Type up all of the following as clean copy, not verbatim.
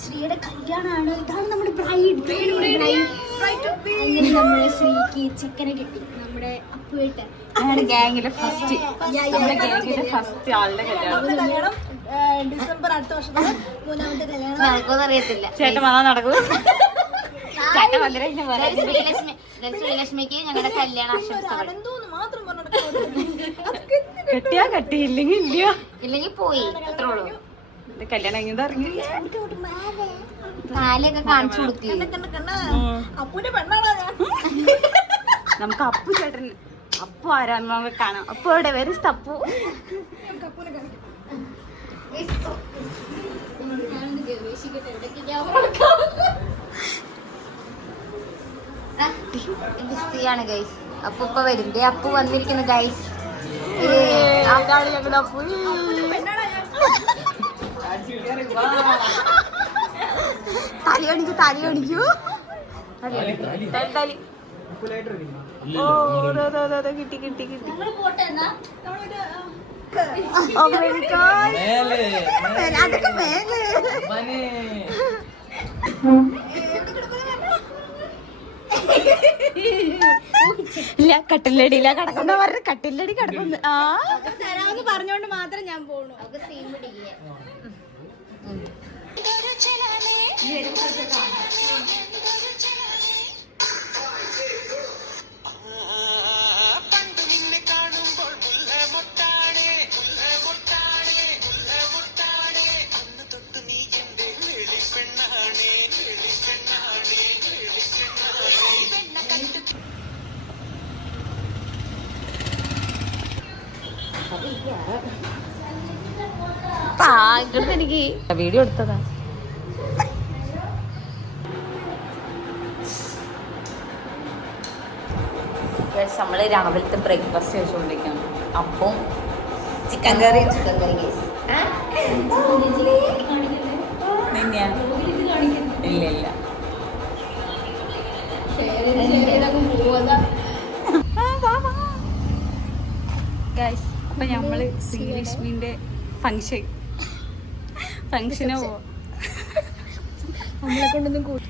ശ്രീയുടെ കല്യാണമാണ്. ഇതാണ് നമ്മുടെ ബ്രൈഡ്. നമ്മുടെ ശ്രീക്ക് ചെക്കനെ കിട്ടി നമ്മുടെ അപ്പുവേട്ടൻ. ഗ്യാങ്ങിലെ ഫസ്റ്റ് ആളുടെ കല്യാണം ഡിസംബർ അടുത്ത വർഷത്തെ 3ാമത്തെ കല്യാണം. നടക്കുമെന്ന് അറിയത്തില്ല. ചേട്ടൻ വന്നാൽ നടക്കും. ശ്രീലക്ഷ്മിക്ക് ഞങ്ങളുടെ കല്യാണ ആശംസകൾ. കെട്ടിയാ കെട്ടി, ഇല്ലെങ്കിൽ ഇല്ല, ഇല്ലെങ്കിൽ പോയി, അത്രേ ഉള്ളൂ. കല്യാണം കഴിഞ്ഞത് ഇറങ്ങി കാലൊക്കെ കാണിച്ചു കൊടുക്കി. നമുക്ക് അപ്പു ചേട്ടൻ, അപ്പു ആരാന്ന് നമുക്ക് കാണാം. അപ്പു എവിടെ? വേറെ അപ്പു. ബിസിയാണ് ഗൈസ്. അപ്പു ഇപ്പൊ വരും. അപ്പു വന്നിരിക്കുന്നു ഗൈസ്. ആൾക്കാർ ഞങ്ങളുടെ അപ്പു തലയടിക്കൂ. കിട്ടി. അതൊക്കെ മേലെ ഇല്ല, കട്ടിലടിയില്ല കിടക്കുന്ന പറഞ്ഞ കട്ടിലടി കിടക്കുന്നു. പറഞ്ഞോണ്ട് മാത്രം ഞാൻ പോണു. എനിക്ക് വീഡിയോ എടുത്തതാ. നമ്മള് രാവിലത്തെ ബ്രേക്ക്ഫാസ്റ്റ് കഴിച്ചുകൊണ്ടിരിക്കുകയാണ്. അപ്പം ചിക്കൻ കറി. ഇല്ല ഗൈസ്, അപ്പൊ നമ്മള് ശ്രീലക്ഷ്മിന്റെ ഫംഗ്ഷന് പോവാ. നമ്മളെ കൊണ്ടൊന്നും കൂട്ടി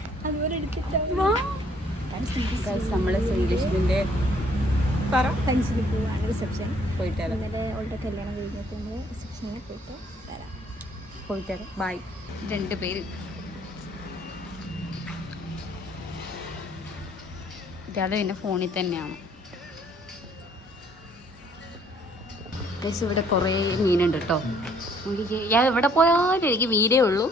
നമ്മള് ശ്രീലക്ഷ്മിന്റെ ഫംഗ്ഷന് പോവാണ്. റിസപ്ഷൻ പോയിട്ട് ഇന്നലെ അവളുടെ കല്യാണം കഴിഞ്ഞിട്ട് റിസപ്ഷനിൽ പോയിട്ട് വരാം. ബൈ. 2 പേര്. ഇയാള് പിന്നെ ഫോണിൽ തന്നെയാണ്. ഇവിടെ കുറേ മീനുണ്ട് കേട്ടോ. ഞാൻ എവിടെ പോയാലും എനിക്ക് മീനേ ഉള്ളൂ.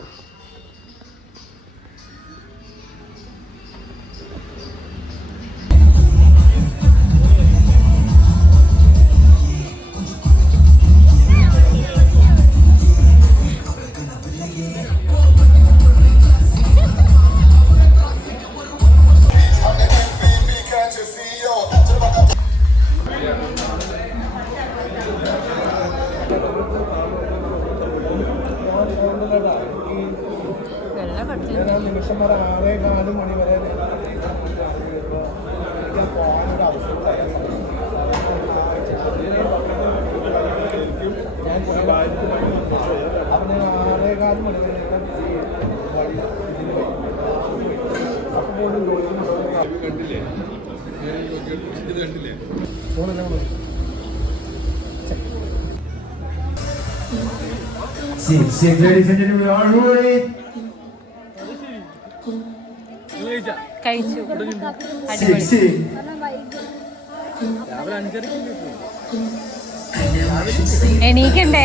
നിമിഷം വരെ 6:15 മണി വരെ പോകാനൊരു അവസരം ഞാൻ അപ്പം ഞാൻ 6:15 മണി വരെ കണ്ടില്ലേ ഫോണെല്ലാം കഴിച്ചു. എണീക്കണ്ടേ?